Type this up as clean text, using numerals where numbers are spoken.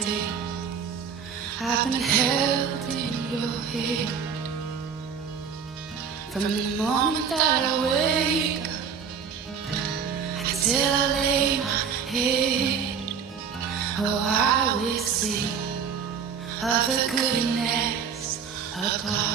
day. I've been held in your head from the moment that I wake up until I lay my head. Oh, I will sing of the goodness of God.